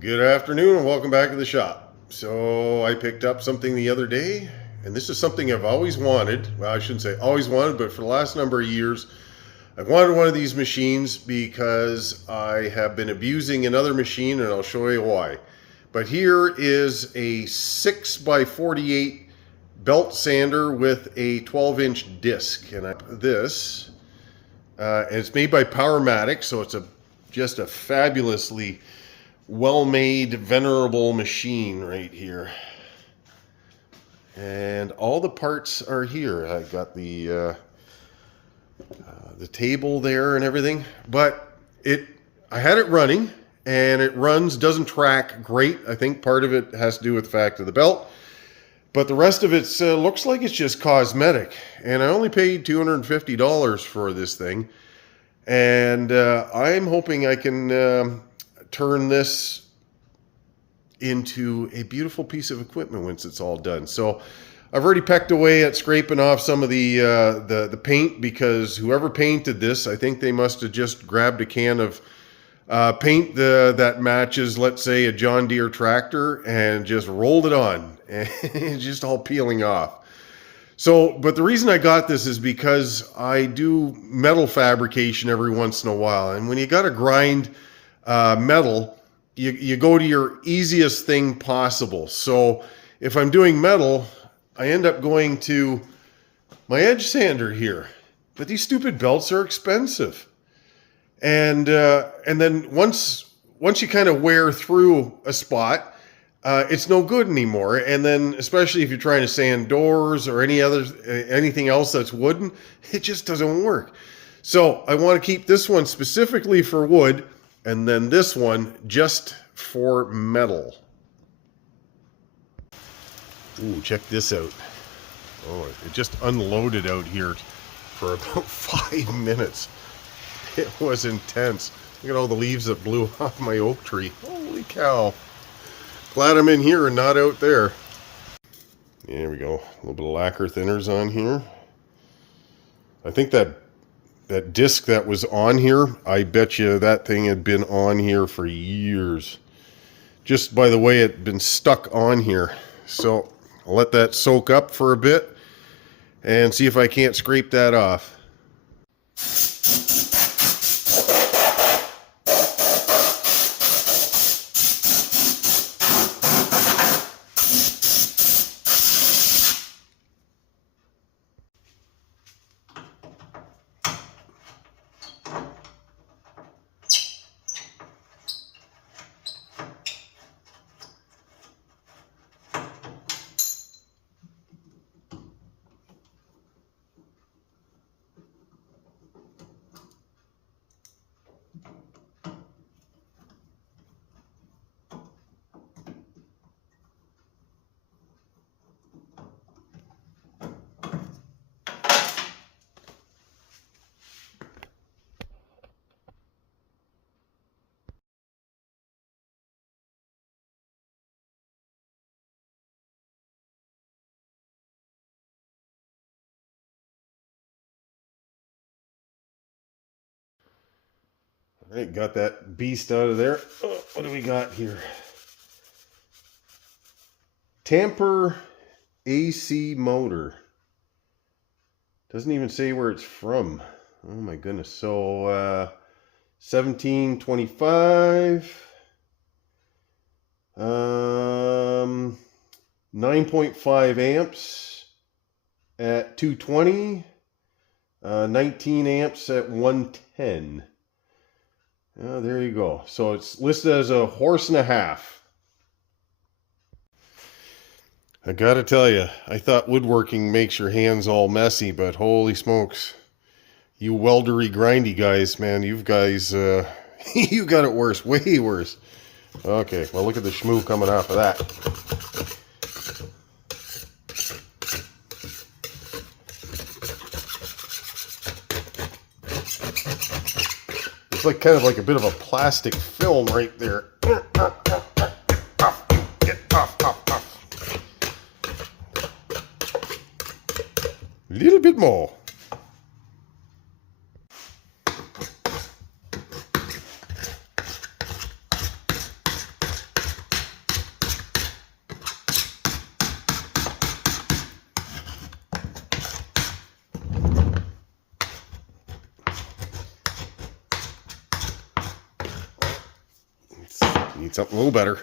Good afternoon and welcome back to the shop. So I picked up something the other day, and this is something I've always wanted. Well, I shouldn't say always wanted, but for the last number of years, I've wanted one of these machines because I have been abusing another machine, and I'll show you why. But here is a 6x48 belt sander with a 12-inch disc, and and it's made by Powermatic, so it's just a fabulously well-made, venerable machine right here. And all the parts are here. I got the table there and everything, but I had it running, and it doesn't track great. I think part of it has to do with the fact of the belt, but the rest of it looks like it's just cosmetic. And I only paid $250 for this thing, and I'm hoping I can turn this into a beautiful piece of equipment once it's all done. So I've already pecked away at scraping off some of the paint, because whoever painted this, I think they must have just grabbed a can of paint that matches, let's say, a John Deere tractor, and just rolled it on, and it's just all peeling off. So, but the reason I got this is because I do metal fabrication every once in a while, and when you got to grind metal, you go to your easiest thing possible. So if I'm doing metal, I end up going to my edge sander here. But these stupid belts are expensive. And then once you kind of wear through a spot, it's no good anymore. And then especially if you're trying to sand doors or anything else that's wooden, it just doesn't work. So I want to keep this one specifically for wood, and then this one just for metal. Ooh, check this out. Oh, it just unloaded out here for about 5 minutes. It was intense. Look at all the leaves that blew off my oak tree. Holy cow. Glad I'm in here and not out there. There we go. A little bit of lacquer thinners on here. I think that disc that was on here, I bet you that thing had been on here for years. Just by the way it had been stuck on here. So I'll let that soak up for a bit and see if I can't scrape that off. All right, got that beast out of there. Oh, what do we got here? Tamper AC motor. Doesn't even say where it's from. Oh my goodness. So 1725, 9.5 amps at 220, 19 amps at 110. There you go. So it's listed as a 1.5 horses. I gotta tell you, I thought woodworking makes your hands all messy, but holy smokes, you weldery, grindy guys, man, you guys, you got it worse, way worse. Okay, well, look at the schmoo coming off of that. It's like kind of like a bit of a plastic film right there. Get off. A little bit more. Need something a little better.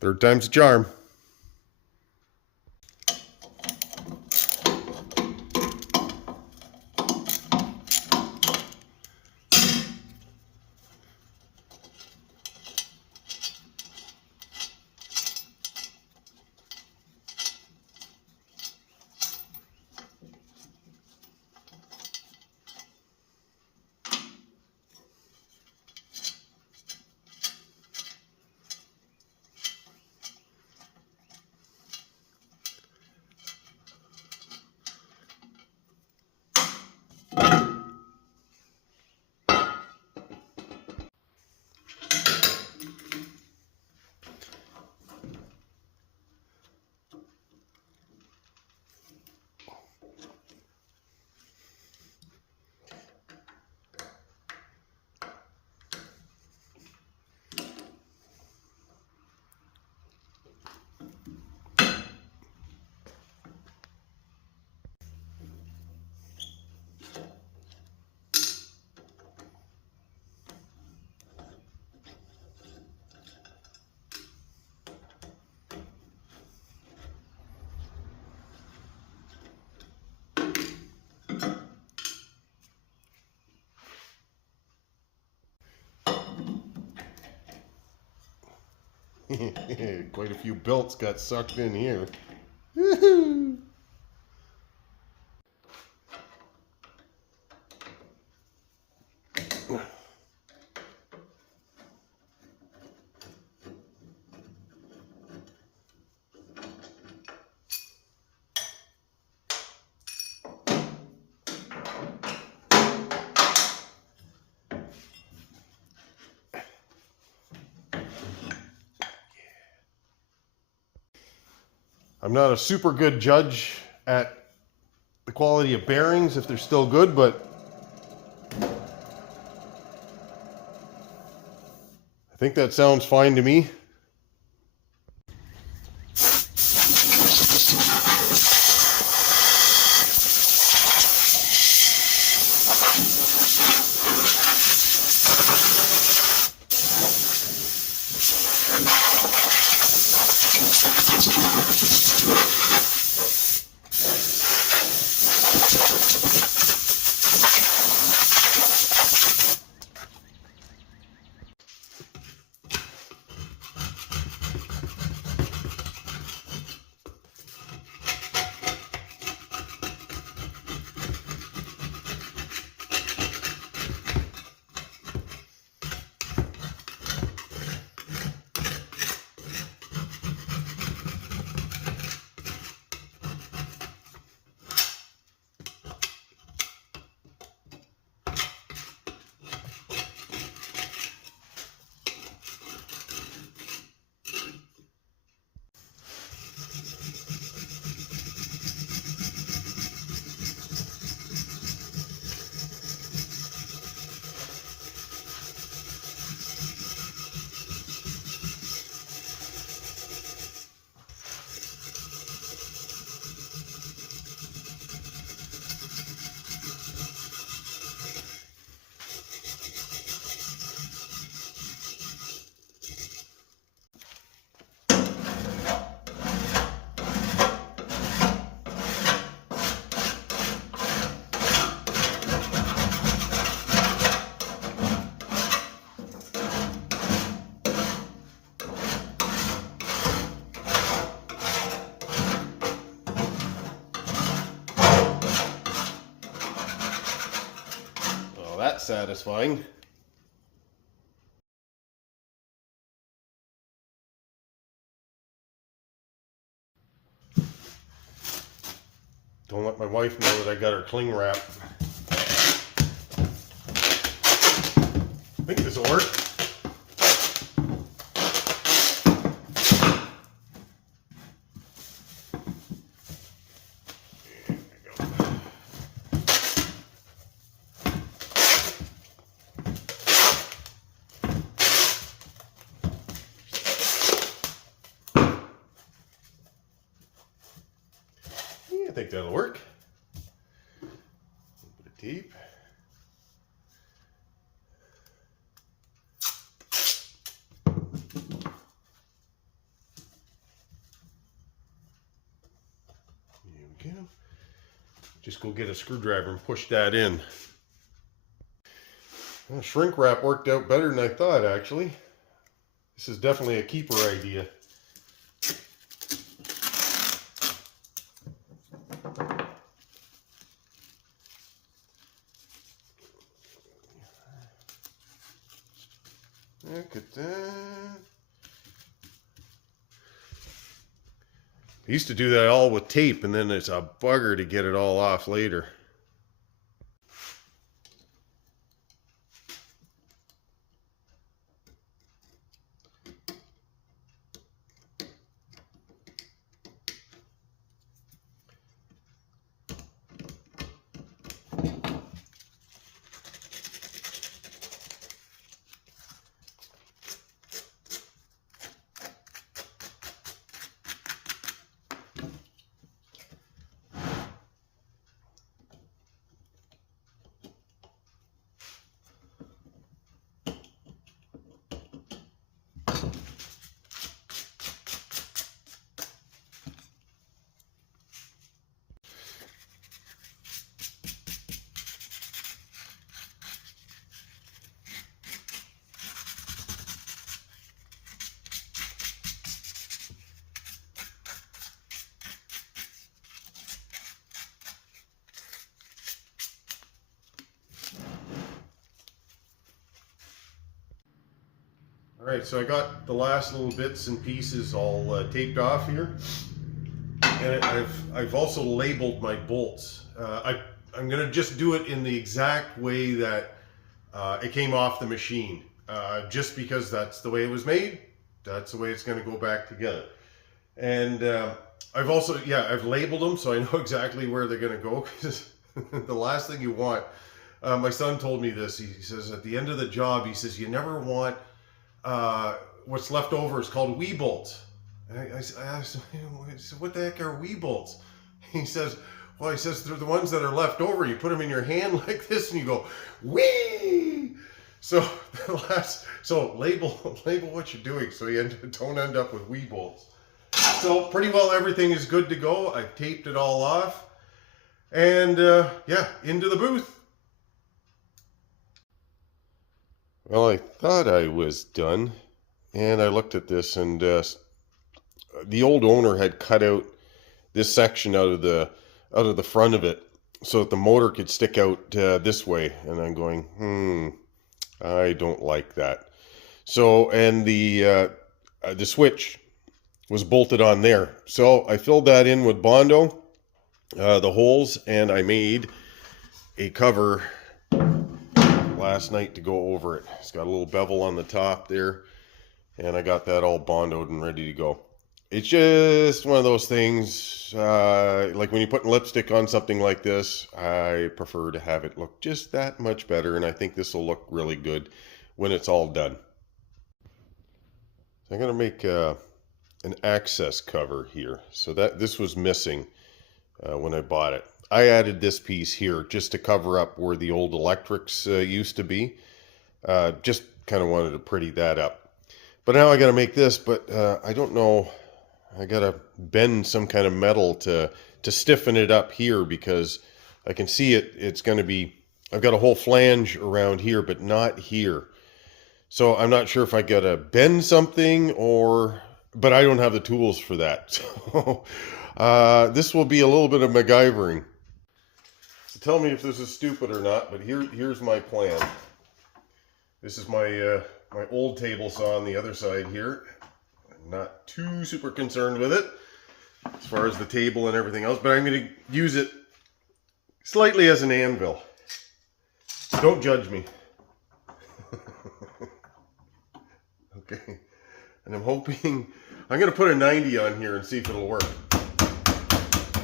Third time's a charm. Quite a few belts got sucked in here. Woohoo! I'm not a super good judge at the quality of bearings if they're still good, but I think that sounds fine to me. Well, that's satisfying. Don't let my wife know that I got her cling wrap. I think this will work. think that'll work. A little bit of tape. There we go. Just go get a screwdriver and push that in. Well, shrink wrap worked out better than I thought, actually. This is definitely a keeper idea. Look at that. I used to do that all with tape, and then it's a bugger to get it all off later. All right, so I got the last little bits and pieces all taped off here, and I've also labeled my bolts. I'm gonna just do it in the exact way that it came off the machine, just because that's the way it was made. That's the way it's gonna go back together. And I've also, I've labeled them so I know exactly where they're gonna go, because the last thing you want, my son told me this, he says at the end of the job, he says, you never want what's left over is called wee bolts. And I asked him, what the heck are wee bolts? He says, well, he says, they're the ones that are left over. You put them in your hand like this and you go, wee! So label what you're doing so you don't end up with wee bolts. So pretty well everything is good to go. I've taped it all off. And into the booth. Well, I thought I was done, and I looked at this, and the old owner had cut out this section out of the front of it so that the motor could stick out this way. And I'm going, I don't like that. So, and the switch was bolted on there. So I filled that in with Bondo, the holes, and I made a cover last night to go over it. It's got a little bevel on the top there, and I got that all bondoed and ready to go. It's just one of those things, like when you're putting lipstick on something like this, I prefer to have it look just that much better, and I think this will look really good when it's all done. So I'm going to make an access cover here. So this was missing when I bought it. I added this piece here just to cover up where the old electrics used to be. Just kind of wanted to pretty that up. But now I got to make this, but I don't know. I got to bend some kind of metal to stiffen it up here, because I can see it's going to be, I've got a whole flange around here, but not here. So I'm not sure if I got to bend something but I don't have the tools for that. So this will be a little bit of MacGyvering. So tell me if this is stupid or not, but here's my plan. This is my my old table saw on the other side here. I'm not too super concerned with it as far as the table and everything else, but I'm going to use it slightly as an anvil. Don't judge me. Okay. And I'm hoping, I'm going to put a 90 on here and see if it'll work.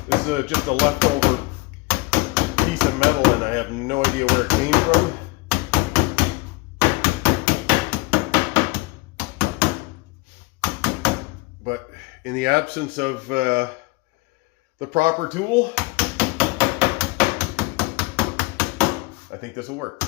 This is just a leftover piece of metal, and I have no idea where it came from. But in the absence of the the proper tool, I think this will work.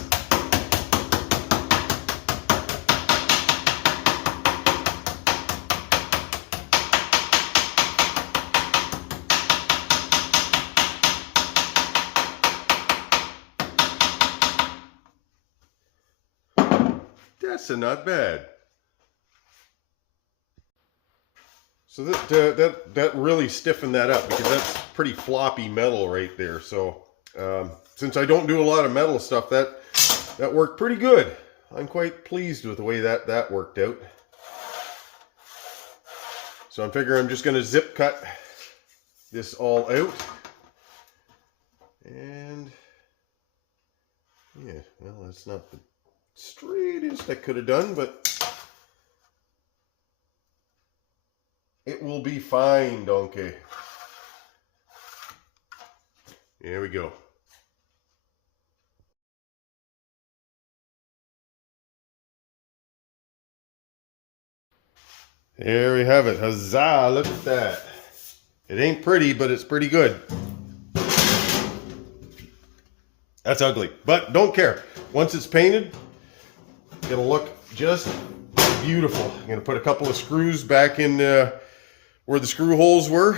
That's not bad. So that really stiffened that up, because that's pretty floppy metal right there. So since I don't do a lot of metal stuff, that worked pretty good. I'm quite pleased with the way that worked out. So I'm figuring I'm just going to zip cut this all out. And yeah, well, that's not the straightest I could have done, but it will be fine, donkey. There we go. There we have it. Huzzah, look at that. It ain't pretty, but it's pretty good. That's ugly, but don't care. Once it's painted, it'll look just beautiful. I'm going to put a couple of screws back in where the screw holes were,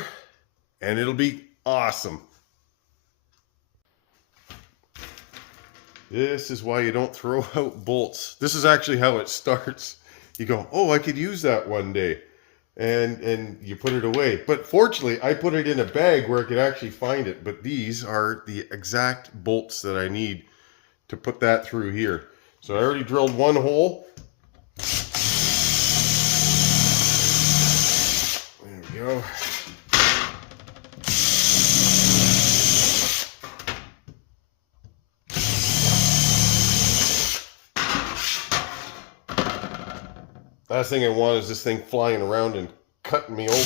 and it'll be awesome. This is why you don't throw out bolts. This is actually how it starts. You go, oh, I could use that one day, and you put it away. But fortunately, I put it in a bag where I could actually find it. But these are the exact bolts that I need to put that through here. So I already drilled one hole. There we go. Last thing I want is this thing flying around and cutting me open.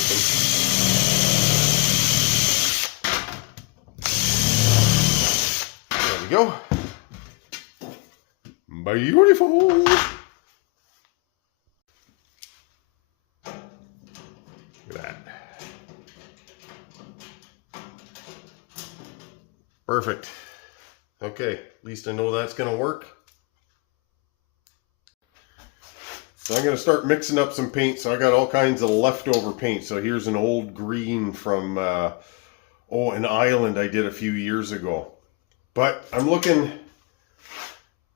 There we go. Beautiful. Look at that. Perfect. Okay, at least I know that's going to work. So I'm going to start mixing up some paint. So I got all kinds of leftover paint. So here's an old green from, an island I did a few years ago. But I'm looking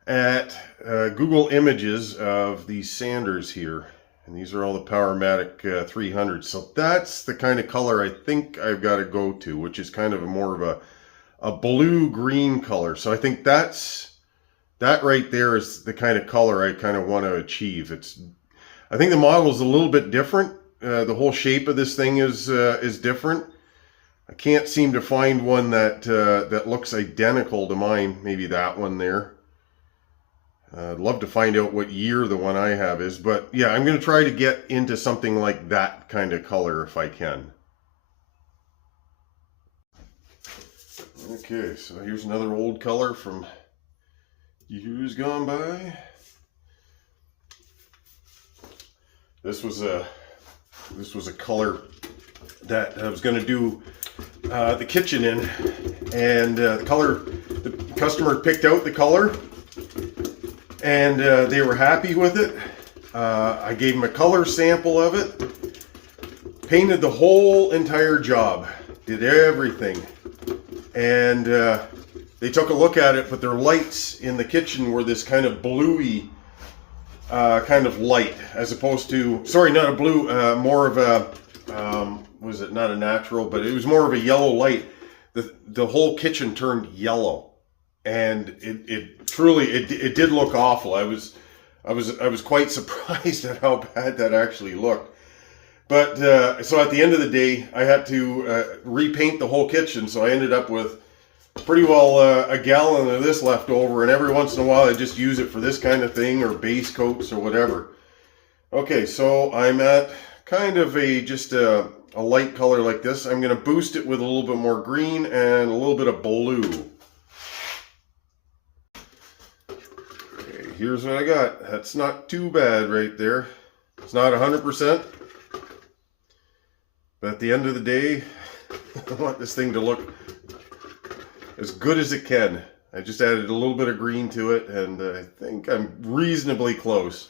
at Google images of these sanders here. And these are all the powermatic 300s. So that's the kind of color I think I've got to go to, which is kind of more of a blue-green color. So I think that right there is the kind of color I kind of want to achieve. I think the model is a little bit different. The whole shape of this thing is different. I can't seem to find one that looks identical to mine. Maybe that one there. I'd love to find out what year the one I have is. But yeah, I'm going to try to get into something like that kind of color if I can. Okay, so here's another old color from years gone by. This was a color that I was going to do the kitchen in, and the customer picked out the color, and they were happy with it. I gave them a color sample of it, painted the whole entire job, did everything, and they took a look at it, but their lights in the kitchen were this kind of bluey kind of light, as opposed to, sorry, not a blue, more of a, was it not a natural, but it was more of a yellow light. The whole kitchen turned yellow, and it truly did look awful. I was quite surprised at how bad that actually looked. But so at the end of the day, I had to repaint the whole kitchen, so I ended up with pretty well a gallon of this left over, and every once in a while I just use it for this kind of thing, or base coats or whatever. Okay, so I'm at kind of just a light color like this. I'm going to boost it with a little bit more green and a little bit of blue. Okay, here's what I got. That's not too bad right there. It's not 100%, but at the end of the day, I want this thing to look as good as it can. I just added a little bit of green to it, and I think I'm reasonably close.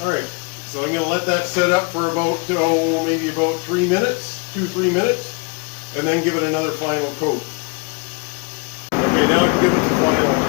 Alright, so I'm going to let that set up for about, maybe about 3 minutes, 2-3 minutes, and then give it another final coat. Okay, now I can give it the final.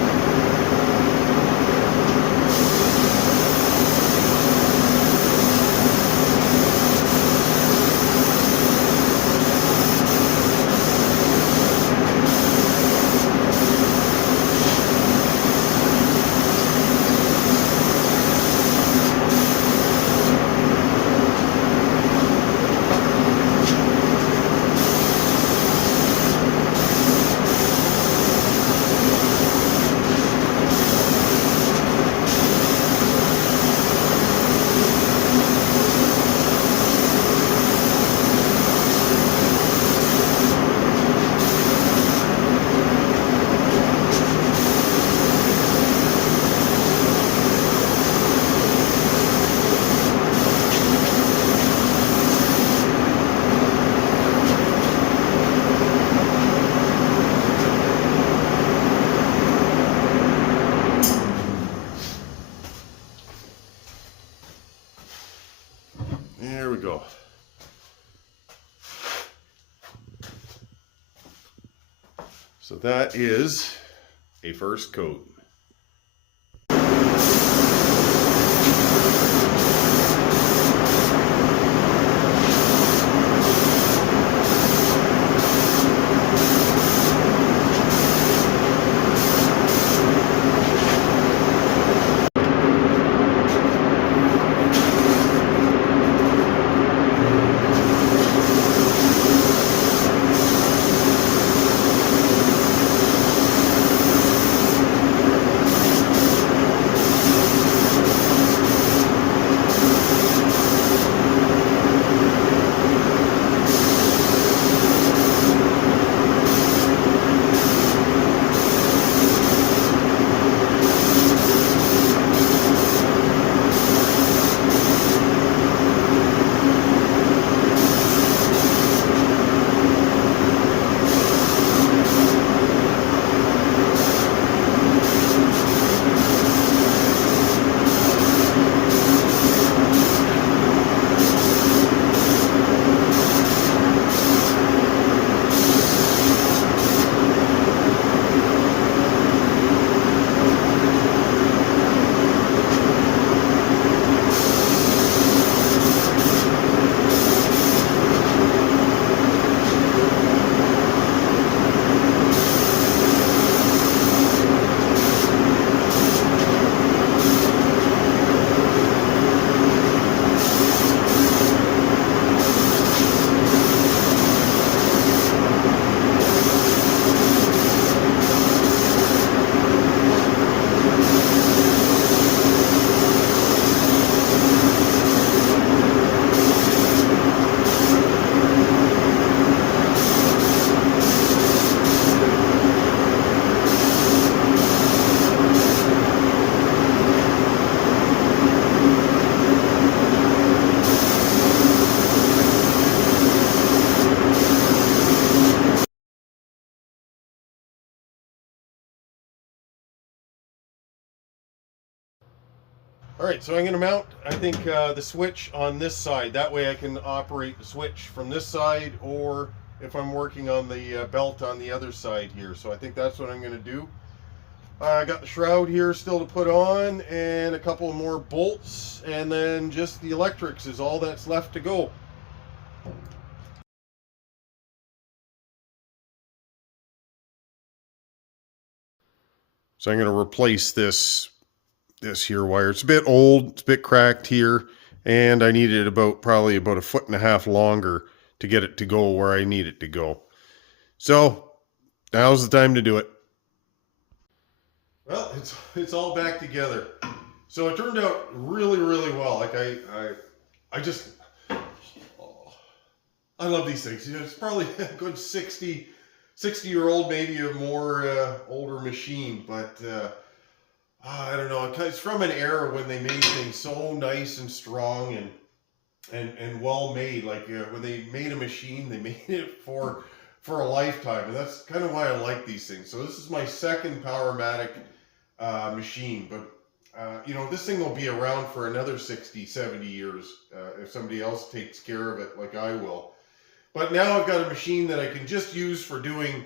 There we go. So that is a first coat. All right, so I'm going to mount, I think, the switch on this side. That way I can operate the switch from this side, or if I'm working on the belt on the other side here. So I think that's what I'm going to do. I got the shroud here still to put on, and a couple more bolts, and then just the electrics is all that's left to go. So I'm going to replace this here wire. It's a bit old, it's a bit cracked here, and I needed probably about 1.5 feet longer to get it to go where I need it to go. So now's the time to do it. Well, it's all back together. So it turned out really, really well. Like I just, oh, I love these things. You know, it's probably a good 60-year-old, maybe a more older machine, but I don't know. It's from an era when they made things so nice and strong and well made. Like when they made a machine, they made it for a lifetime, and that's kind of why I like these things. So this is my second powermatic machine, but you know, this thing will be around for another 60-70 years if somebody else takes care of it like I will. But now I've got a machine that I can just use for doing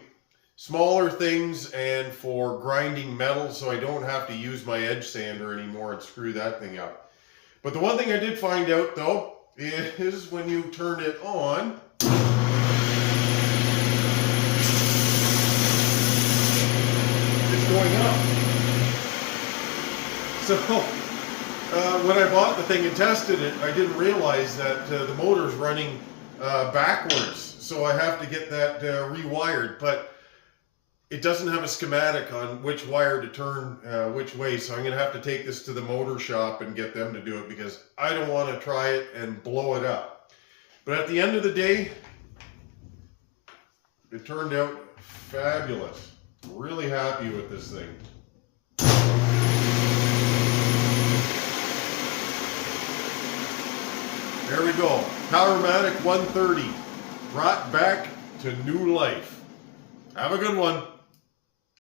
smaller things and for grinding metal, so I don't have to use my edge sander anymore and screw that thing up. But the one thing I did find out though is when you turn it on, it's going up. So when I bought the thing and tested it, I didn't realize that the motor's running backwards, so I have to get that rewired. But it doesn't have a schematic on which wire to turn which way, so I'm going to have to take this to the motor shop and get them to do it, because I don't want to try it and blow it up. But at the end of the day, it turned out fabulous. Really happy with this thing. There we go. Powermatic 130 brought back to new life. Have a good one.